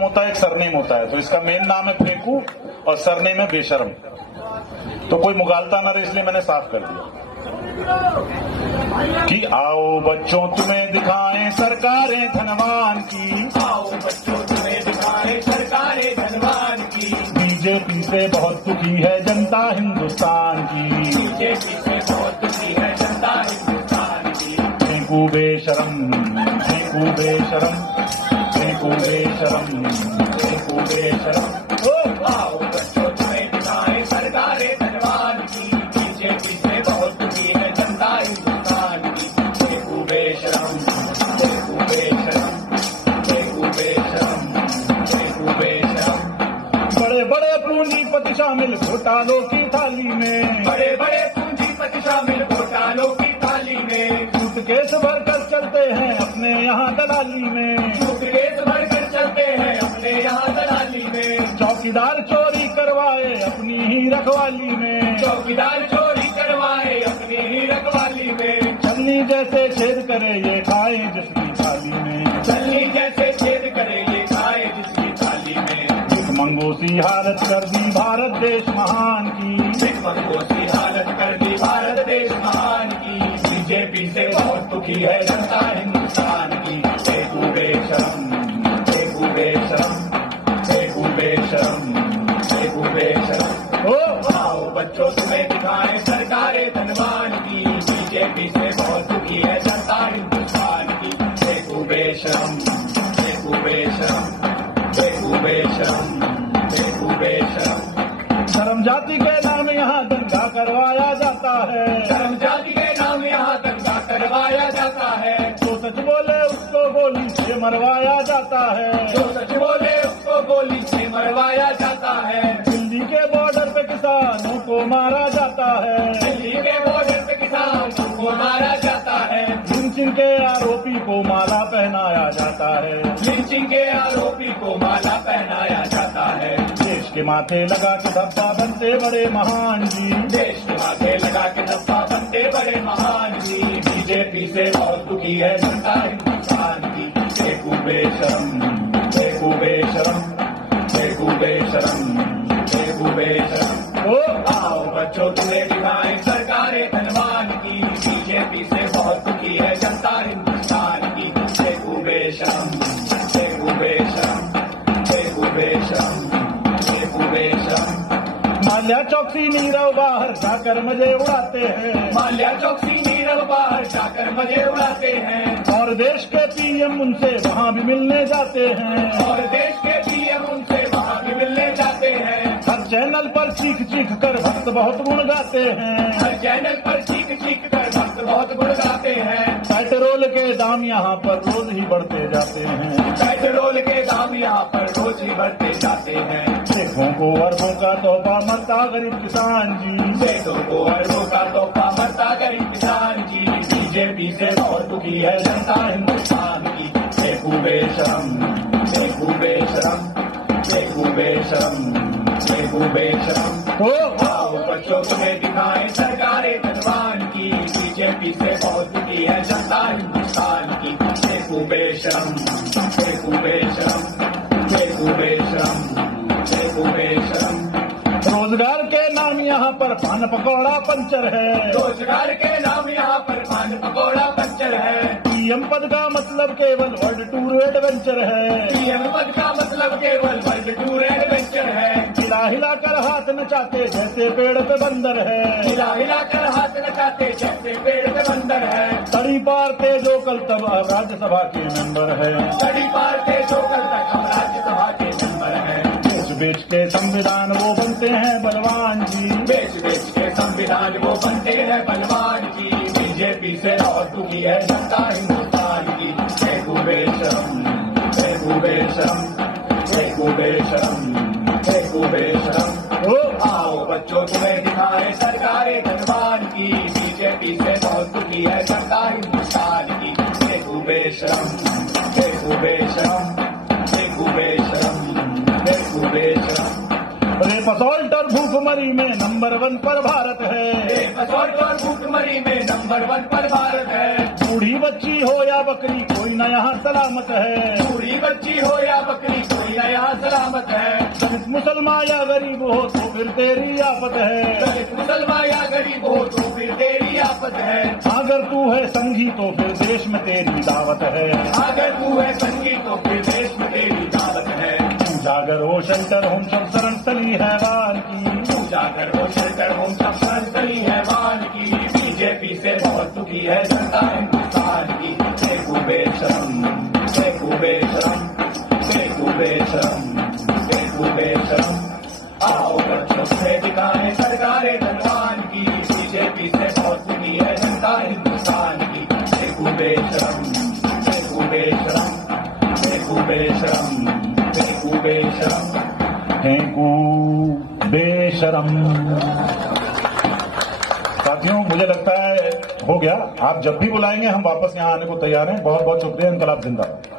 होता है, एक सरनेम होता है। तो इसका मेन नाम है फेकू और सरनेम है बेशरम। तो कोई मुगालता न रहे इसलिए मैंने साफ कर दिया कि आओ बच्चों तुम्हें दिखाएं सरकारें धनवान की, आओ बच्चों तुम्हें दिखाएं सरकारें धनवान की। बीजेपी से बहुत दुखी है जनता हिंदुस्तान की, बीजेपी से बहुत दुखी है जनता हिंदुस्तान की। फेंकू बेशरम, फेंकू बेशरम, फेंकू बेशरम, फेंकू बेशरम। आओ बच्चों तुम्हें दिखाएं सरकारें धनवान की। बीजेपी से बहुत दुखी है जनता हिंदुस्तान की। फेंकू बेशरम, फेंकू बेशरम, फेंकू बेशरम, फेंकू बेशरम। बड़े बड़े पूंजीपति शामिल घोटालों की थाली में, बड़े बड़े पूंजीपति शामिल घोटालों की थाली में। सूटकेस भरकर चलते हैं अपने यहाँ दलाली में, सूटकेस भरकर चलते हैं अपने यहाँ दलाली में। चौकीदार चोरी करवाए अपनी ही रखवाली में, चौकीदार चोरी करवाए अपनी ही रखवाली में। छलनी जैसे छेद करे ये खाए जिसकी थाली में, छलनी जैसे छेद करे ये खाए जिसकी थाली में। भिखमंगों सी हालत कर दी भारत देश महान की, भिखमंगों की हालत कर दी भारत देश महान की। बीजेपी से बहुत दुखी है जनता हिंदुस्तान की। फेंकू बेशरम, फेंकू बेशरम, फेंकू बेशरम, फेंकू बेशरम। आओ बच्चों तुम्हें दिखाएं सरकारें धनवान की। बीजेपी से बहुत दुखी है जनता हिंदुस्तान की। फेंकू बेशरम, फेंकू बेशरम, फेंकू बेशरम, फेंकू बेशरम। धर्म जाति के नाम यहाँ दंगा करवाया जाता है, धर्म जाति के नाम यहाँ दंगा करवाया जाता है। जो सच बोले उसको गोली से मरवाया जाता है, जो सच बोले उसको गोली से मरवाया जाता है। दिल्ली के बॉर्डर पे किसानों को मारा जाता है, दिल्ली के बॉर्डर पे किसानों को मारा जाता है। लिंचिंग के आरोपी को माला पहनाया जाता है, लिंचिंग के आरोपी को माला पहनाया जाता है। देश के माथे लगा के धब्बा बनते बड़े महान जी, देश के माथे लगा के धब्बा बनते बड़े महान जी। बीजेपी से बहुत दुखी है जनता हिंदुस्तान की। फेंकू बेशरम, फेंकू बेशरम, फेंकू बेशरम, फेंकू बेशरम। आओ बच्चों तुम्हें दिखाएं सरकारें धनवान की। बीजेपी से बहुत दुखी है जनता हिंदुस्तान की। फेंकू बेशरम, फेंकू बेशरम, फेंकू बेशरम, फेंकू बेशरम। माल्या चौकसी नीरव बाहर जाकर मजे उड़ाते हैं, माल्या चौकसी नीरव बाहर जाकर मजे उड़ाते हैं। और देश के पीएम उनसे वहाँ भी मिलने जाते हैं, और देश के पीएम उनसे वहाँ भी मिलने जाते हैं। हर चैनल पर चीख चीख कर भक्त बहुत गुण गाते हैं, हर चैनल पर चीख चीख कर भक्त बहुत गुण गाते हैं। पेट्रोल के दाम यहाँ पर रोज ही बढ़ते जाते हैं, पेट्रोल के दाम यहाँ पर रोज ही बढ़ते जाते हैं। देखों को अरबों का तोहफा मरता गरीब किसान जी, देशों को अरबों का तोहफा मरता गरीब किसान जी। बीजेपी से बहुत दुखी है जनता हिंदुस्तान की। फेंकू बेशरम, फेंकू बेशरम, फेंकू बेशरम, फेंकू बेशरम। आओ बच्चों तुम्हें दिखाएं सरकारें धनवान की। बीजेपी से बहुत दुखी है जनता हिंदुस्तान की। फेंकू बेशरम, फेंकू बेशरम, फेंकू बेशरम, फेंकू बेशरम। रोजगार के नाम यहाँ पर पान पकौड़ा पंचर है, रोजगार के नाम यहाँ पर पान पकौड़ा पंचर है। पीएम पद का मतलब केवल वर्ल्ड टूर एडवेंचर है, पीएम पद का मतलब केवल वर्ल्ड टूर एडवेंचर है। हिला हिला कर हाथ नचाते जैसे पेड़ पे बंदर है, हिला हिला कर हाथ नचाते जैसे पेड़ पे बंदर है। तड़ी पारते जो कल तब अब राज्यसभा के मेंबर है, तड़ी पारते जो कल तक हम राज्यसभा के मेंबर है। बेच बेच के संविधान वो बनते हैं बलवान जी, बेच बेच के संविधान वो बनते हैं बलवान जी। बीजेपी से बहुत दुखी है जनता हिंदुस्तान की। फेंकू बेशरम, फेंकू बेशरम, फेंकू बेशरम, फेंकू बेशरम। आओ बच्चों तुम्हें दिखाएं सरकारें धनवान की। बीजेपी से बहुत दुखी है जनता हिंदुस्तान की। फेंकू बेशरम, फेंकू बेशरम, फेंकू बेशरम, फेंकू बेशरम। रेपसोल्ट और भूखमरी में नंबर 1 पर भारत है, रेपसोल्ट और भूखमरी में नंबर 1 पर भारत है। बूढ़ी बच्ची हो या बकरी कोई न यहाँ सलामत है, बूढ़ी बच्ची हो या बकरी कोई न सलामत है। दलित मुसलमान या गरीब हो तो फिर तेरी आफत है। दलित मुसलमान या गरीब हो तो फिर तेरी आफत है। अगर तू है संगी तो फिर देश में तेरी दावत है। अगर तू है संगी तो फिर देश में तेरी दावत है। जागर हो शेल्टर होम सब शरण स्थली हैवान की। जाकर हो शेल्टर होम सब शरण स्थली हैवान की। बीजेपी से बहुत दुखी है जनता हिंदुस्तान की। देखो बेशरम, देखो बेशरम, देखो बेशरम, देखो बेशरम। आओ बच्चों से दिखाएं सरकारें धनवान की। बीजेपी से बहुत दुखी है जनता हिंदुस्तान की। देखो बेशरम, देखो बेशरम, देखो बेशरम, देखो बेशरम, फेंकू बेशरम। साथियों, मुझे लगता है हो गया। आप जब भी बुलाएंगे हम वापस यहाँ आने को तैयार हैं। बहुत बहुत शुक्रिया। इनकलाब जिंदाबाद।